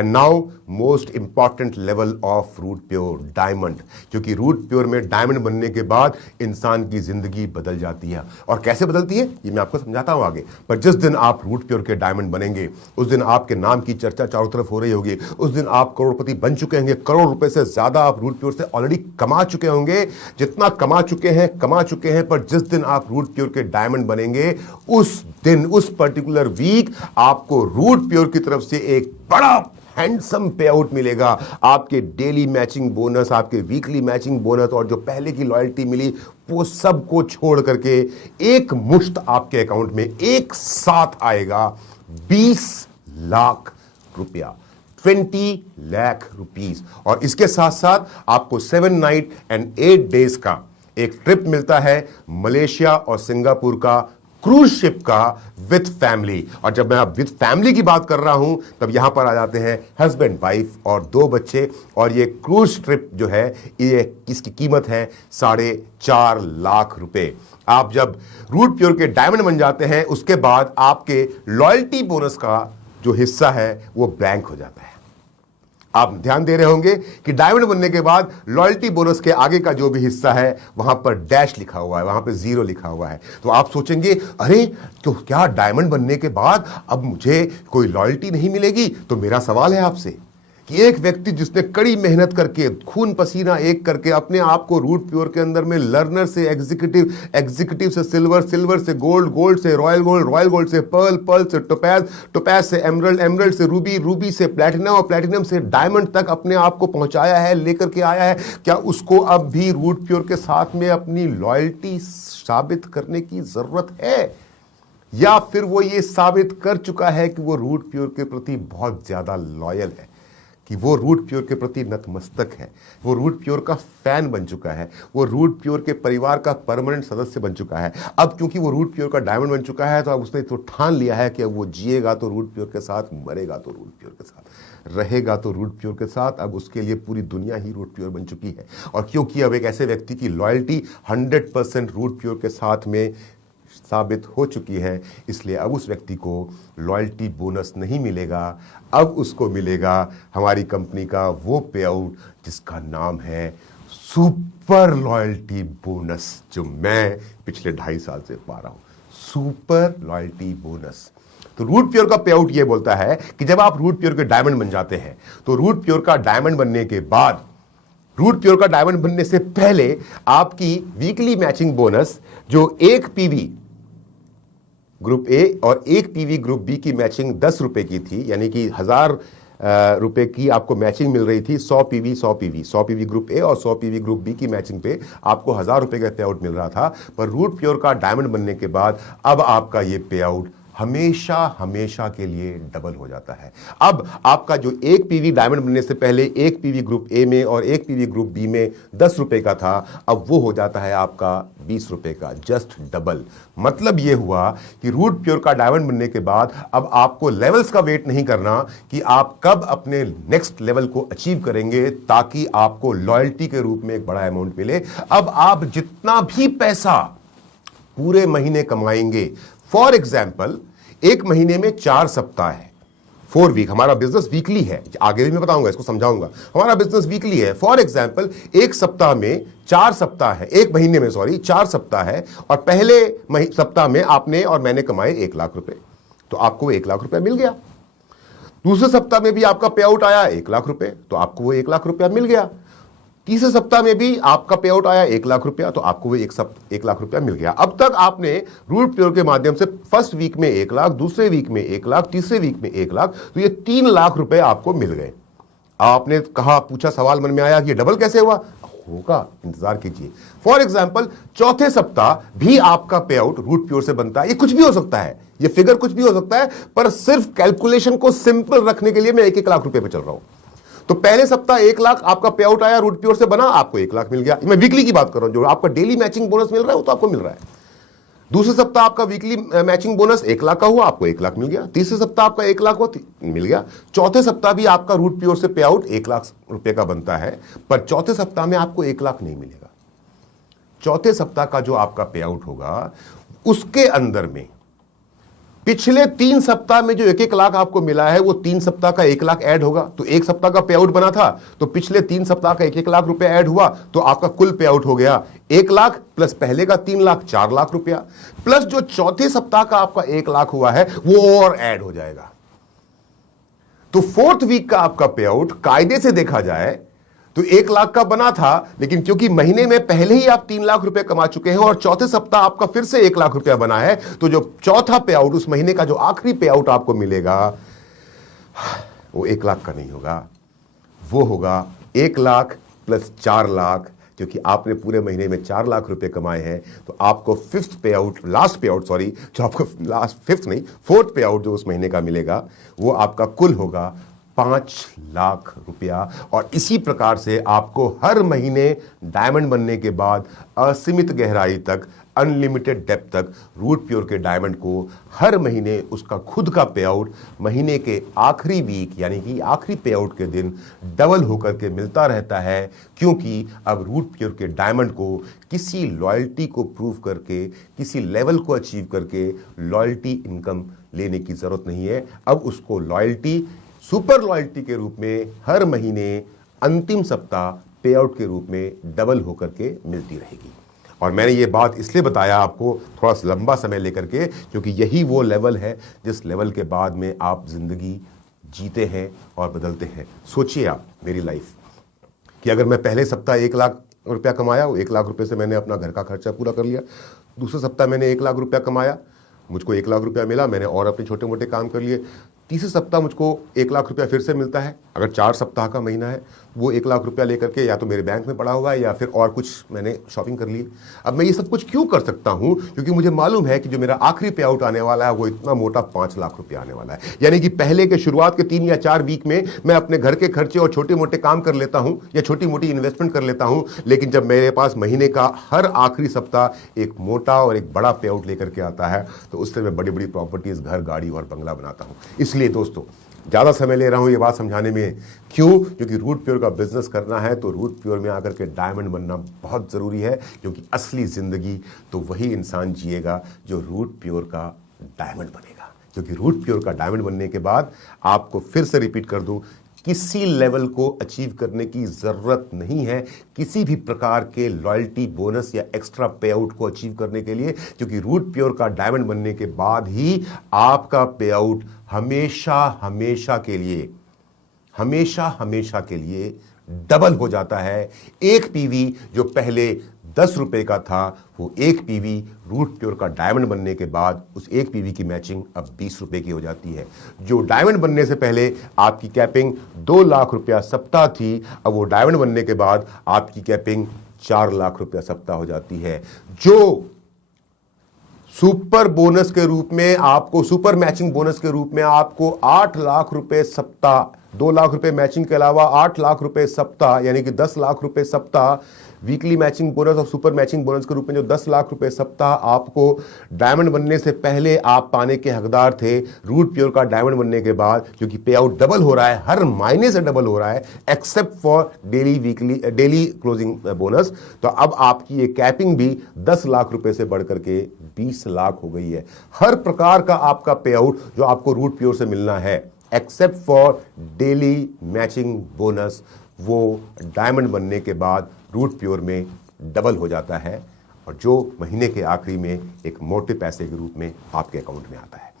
And now most important level of root pure, diamond. क्योंकि root pure में diamond बनने के बाद इंसान की जिंदगी बदल जाती है। और कैसे बदलती है ये मैं आपको समझाता हूं आगे। पर जिस दिन आप रूट प्योर के डायमंड बनेंगे उस दिन आपके नाम की चर्चा चारों तरफ हो रही होगी, उस दिन आप करोड़पति बन चुके होंगे, करोड़ रुपए से ज्यादा आप रूट प्योर से ऑलरेडी कमा चुके होंगे। जितना कमा चुके हैं, पर जिस दिन आप रूट प्योर के डायमंड बनेंगे उस दिन, उस पर्टिकुलर वीक आपको रूट प्योर की तरफ से एक बड़ा हैंडसम पे आउट मिलेगा। आपके डेली मैचिंग बोनस, आपके वीकली मैचिंग बोनस और जो पहले की लॉयल्टी मिली वो सब को छोड़ करके एक मुश्त आपके अकाउंट में एक साथ आएगा 20 लाख रुपया, 20 लाख रुपीस। और इसके साथ साथ आपको 7 नाइट एंड 8 डेज का एक ट्रिप मिलता है मलेशिया और सिंगापुर का क्रूज शिप का विथ फैमिली। और जब मैं अब विथ फैमिली की बात कर रहा हूं तब यहां पर आ जाते हैं हस्बैंड, वाइफ और 2 बच्चे। और ये क्रूज ट्रिप जो है ये इसकी कीमत है 4.5 लाख रुपए। आप जब रूट प्योर के डायमंड बन जाते हैं उसके बाद आपके लॉयल्टी बोनस का जो हिस्सा है वो ब्लैंक हो जाता है। आप ध्यान दे रहे होंगे कि डायमंड बनने के बाद लॉयल्टी बोनस के आगे का जो भी हिस्सा है वहां पर डैश लिखा हुआ है, वहां पर 0 लिखा हुआ है। तो आप सोचेंगे अरे तो क्या डायमंड बनने के बाद अब मुझे कोई लॉयल्टी नहीं मिलेगी? तो मेरा सवाल है आपसे कि एक व्यक्ति जिसने कड़ी मेहनत करके खून पसीना एक करके अपने आप को रूट प्योर के अंदर में लर्नर से एग्जीक्यूटिव, एग्जीक्यूटिव से सिल्वर, सिल्वर से गोल्ड, गोल्ड से रॉयल गोल्ड, रॉयल गोल्ड से पर्ल, पर्ल से टोपैज, टोपैज से एमरल्ड, एमरल्ड से रूबी, रूबी से प्लैटिनम और प्लैटिनम से डायमंड तक अपने आप को पहुंचाया है, लेकर के आया है। क्या उसको अब भी रूट प्योर के साथ में अपनी लॉयल्टी साबित करने की जरूरत है, या फिर वो ये साबित कर चुका है कि वो रूट प्योर के प्रति बहुत ज्यादा लॉयल है, कि वो रूट प्योर के प्रति नतमस्तक है, वो रूट प्योर का फैन बन चुका है, वो रूट प्योर के परिवार का परमानेंट सदस्य बन चुका है? अब क्योंकि वो रूट प्योर का डायमंड बन चुका है तो अब उसने तो ठान लिया है कि अब वो जिएगा तो रूट प्योर के साथ, मरेगा तो रूट प्योर के साथ, रहेगा तो रूट प्योर के साथ। अब उसके लिए पूरी दुनिया ही रूट प्योर बन चुकी है। और क्योंकि अब एक ऐसे व्यक्ति की लॉयल्टी 100% रूट प्योर के साथ में साबित हो चुकी है, इसलिए अब उस व्यक्ति को लॉयल्टी बोनस नहीं मिलेगा। अब उसको मिलेगा हमारी कंपनी का वो पे आउट जिसका नाम है सुपर लॉयल्टी बोनस, जो मैं पिछले 2.5 साल से पा रहा हूं, सुपर लॉयल्टी बोनस। तो रूट प्योर का पे आउट ये बोलता है कि जब आप रूट प्योर के डायमंड बन जाते हैं तो रूट प्योर का डायमंड बनने के बाद, रूट प्योर का डायमंड बनने से पहले आपकी वीकली मैचिंग बोनस जो एक पीवी ग्रुप ए और एक पीवी ग्रुप बी की मैचिंग 10 रुपए की थी, यानी कि 1000 रुपए की आपको मैचिंग मिल रही थी। 100 PV 100 PV, 100 PV group A और 100 पीवी ग्रुप बी की मैचिंग पे आपको 1000 रुपए का पे आउट मिल रहा था। पर रूट प्योर का डायमंड बनने के बाद अब आपका ये पे आउट हमेशा हमेशा के लिए डबल हो जाता है। अब आपका जो एक पीवी डायमंड बनने से पहले एक पीवी ग्रुप ए में और एक पीवी ग्रुप बी में 10 रुपए का था, अब वो हो जाता है आपका 20 रुपए का, जस्ट डबल। मतलब ये हुआ कि रूट प्योर का डायमंड बनने के बाद अब आपको लेवल्स का वेट नहीं करना कि आप कब अपने नेक्स्ट लेवल को अचीव करेंगे ताकि आपको लॉयल्टी के रूप में एक बड़ा अमाउंट मिले। अब आप जितना भी पैसा पूरे महीने कमाएंगे, फॉर एग्जाम्पल एक महीने में 4 सप्ताह है, 4 वीक, हमारा बिजनेस वीकली है, आगे भी मैं बताऊंगा, इसको समझाऊंगा। हमारा बिजनेस वीकली है। फॉर एग्जाम्पल एक सप्ताह में 4 सप्ताह है, एक महीने में 4 सप्ताह है, और पहले सप्ताह में आपने और मैंने कमाए 1 लाख रुपए, तो आपको 1 लाख रुपया मिल गया। दूसरे सप्ताह में भी आपका पे आउट आया 1 लाख रुपए, तो आपको वो 1 लाख रुपया मिल गया। तीसरे सप्ताह में भी आपका पे आउट आया 1 लाख रुपया, तो आपको वो 1 लाख रुपया मिल गया। अब तक आपने रूट प्योर के माध्यम से फर्स्ट वीक में 1 लाख, दूसरे वीक में 1 लाख, तीसरे वीक में 1 लाख, तो ये 3 लाख रुपए आपको मिल गए। आपने कहा, पूछा, सवाल मन में आया कि डबल कैसे हुआ? होगा, इंतजार कीजिए। फॉर एग्जाम्पल चौथे सप्ताह भी आपका पे आउट रूट प्योर से बनता है। ये कुछ भी हो सकता है, ये फिगर कुछ भी हो सकता है, पर सिर्फ कैलकुलेशन को सिंपल रखने के लिए मैं 1-1 लाख रुपए पे चल रहा हूं। तो पहले सप्ताह 1 लाख आपका पे आउट आया, रूट प्योर से बना, आपको 1 लाख मिल गया। मैं वीकली की बात कर रहा हूं, जो आपका डेली मैचिंग बोनस मिल रहा है वो तो आपको मिल रहा है। दूसरे सप्ताह आपका वीकली मैचिंग बोनस 1 लाख का हुआ, आपको 1 लाख मिल गया। तीसरे सप्ताह आपका 1 लाख मिल गया। चौथे सप्ताह भी आपका रूट प्योर से पे आउट 1 लाख रुपए का बनता है, पर चौथे सप्ताह में आपको 1 लाख नहीं मिलेगा। चौथे सप्ताह का जो आपका पे आउट होगा उसके अंदर में पिछले 3 सप्ताह में जो 1-1 लाख आपको मिला है वो 3 सप्ताह का 1 लाख ऐड होगा, तो 1 सप्ताह का पे आउट बना था, तो पिछले 3 सप्ताह का 1-1 लाख रुपया ऐड हुआ, तो आपका कुल पे आउट हो गया 1 लाख प्लस पहले का 3 लाख 4 लाख रुपया, प्लस जो चौथे सप्ताह का आपका 1 लाख हुआ है वो और ऐड हो जाएगा। तो 4th वीक का आपका पे आउट कायदे से देखा जाए तो 1 लाख का बना था, लेकिन क्योंकि महीने में पहले ही आप 3 लाख रुपए कमा चुके हैं और चौथे सप्ताह आपका फिर से 1 लाख रुपया बना है, तो जो चौथा पे आउट, उस महीने का जो आखिरी पे आउट आपको मिलेगा वो 1 लाख का नहीं होगा, वो होगा 1 लाख प्लस 4 लाख, क्योंकि आपने पूरे महीने में 4 लाख रुपए कमाए हैं, तो आपको लास्ट पे आउट जो आपको फिफ्थ नहीं 4th पे आउट जो उस महीने का मिलेगा वो आपका कुल होगा 5 लाख रुपया। और इसी प्रकार से आपको हर महीने डायमंड बनने के बाद असीमित गहराई तक, अनलिमिटेड डेप्थ तक रूट प्योर के डायमंड को हर महीने उसका खुद का पे आउट महीने के आखिरी वीक यानी कि आखिरी पे आउट के दिन डबल होकर के मिलता रहता है, क्योंकि अब रूट प्योर के डायमंड को किसी लॉयल्टी को प्रूव करके, किसी लेवल को अचीव करके लॉयल्टी इनकम लेने की जरूरत नहीं है। अब उसको लॉयल्टी सुपर लॉयल्टी के रूप में हर महीने अंतिम सप्ताह पे आउट के रूप में डबल होकर के मिलती रहेगी। और मैंने ये बात इसलिए बताया आपको थोड़ा सा लंबा समय लेकर के, क्योंकि यही वो लेवल है जिस लेवल के बाद में आप जिंदगी जीते हैं और बदलते हैं। सोचिए आप मेरी लाइफ कि अगर मैं पहले सप्ताह 1 लाख रुपया कमाया, 1 लाख रुपए से मैंने अपना घर का खर्चा पूरा कर लिया, दूसरे सप्ताह मैंने 1 लाख रुपया कमाया, मुझको 1 लाख रुपया मिला, मैंने और अपने छोटे मोटे काम कर लिए, तीसरे सप्ताह मुझको 1 लाख रुपया फिर से मिलता है। अगर 4 सप्ताह का महीना है, वो 1 लाख रुपया लेकर के या तो मेरे बैंक में पड़ा हुआ है या फिर और कुछ मैंने शॉपिंग कर ली। अब मैं ये सब कुछ क्यों कर सकता हूं? क्योंकि मुझे मालूम है कि जो मेरा आखिरी पे आउट आने वाला है वो इतना मोटा 5 लाख रुपया आने वाला है। यानी कि पहले के शुरुआत के 3 या 4 वीक में मैं अपने घर के खर्चे और छोटे मोटे काम कर लेता हूं या छोटी मोटी इन्वेस्टमेंट कर लेता हूं, लेकिन जब मेरे पास महीने का हर आखिरी सप्ताह एक मोटा और एक बड़ा पे आउट लेकर के आता है, तो उससे मैं बड़ी बड़ी प्रॉपर्टीज, घर, गाड़ी और बंगला बनाता हूं। इसलिए दोस्तों ज़्यादा समय ले रहा हूं ये बात समझाने में, क्यों? क्योंकि रूट प्योर का बिजनेस करना है तो रूट प्योर में आकर के डायमंड बनना बहुत ज़रूरी है, क्योंकि असली ज़िंदगी तो वही इंसान जिएगा जो रूट प्योर का डायमंड बनेगा। क्योंकि रूट प्योर का डायमंड बनने के बाद आपको फिर से रिपीट कर दूं, किसी लेवल को अचीव करने की ज़रूरत नहीं है किसी भी प्रकार के लॉयल्टी बोनस या एक्स्ट्रा पे आउट को अचीव करने के लिए, क्योंकि रूट प्योर का डायमंड बनने के बाद ही आपका पे आउट हमेशा हमेशा के लिए डबल हो जाता है। एक पीवी जो पहले 10 रुपए का था, वो एक पीवी रूट प्योर का डायमंड बनने के बाद उस एक पीवी की मैचिंग अब 20 रुपए की हो जाती है। जो डायमंड बनने से पहले आपकी कैपिंग 2 लाख रुपया सप्ताह थी, अब वो डायमंड बनने के बाद आपकी कैपिंग 4 लाख रुपया सप्ताह हो जाती है। जो सुपर बोनस के रूप में आपको, सुपर मैचिंग बोनस के रूप में आपको 8 लाख रुपए सप्ताह, 2 लाख रुपए मैचिंग के अलावा 8 लाख रुपए सप्ताह यानी कि 10 लाख रुपए सप्ताह वीकली मैचिंग बोनस और सुपर मैचिंग बोनस के रूप में जो 10 लाख रुपए सप्ताह आपको डायमंड बनने से पहले आप पाने के हकदार थे, रूट प्योर का डायमंड बनने के बाद क्योंकि पे आउट डबल हो रहा है, हर महीने से डबल हो रहा है except for daily closing bonus, तो अब आपकी ये कैपिंग भी 10 लाख रुपए से बढ़कर के 20 लाख हो गई है। हर प्रकार का आपका पे आउट जो आपको रूट प्योर से मिलना है except for daily matching bonus, वो डायमंड बनने के बाद रूट प्योर में डबल हो जाता है और जो महीने के आखिरी में एक मोटे पैसे के रूप में आपके अकाउंट में आता है।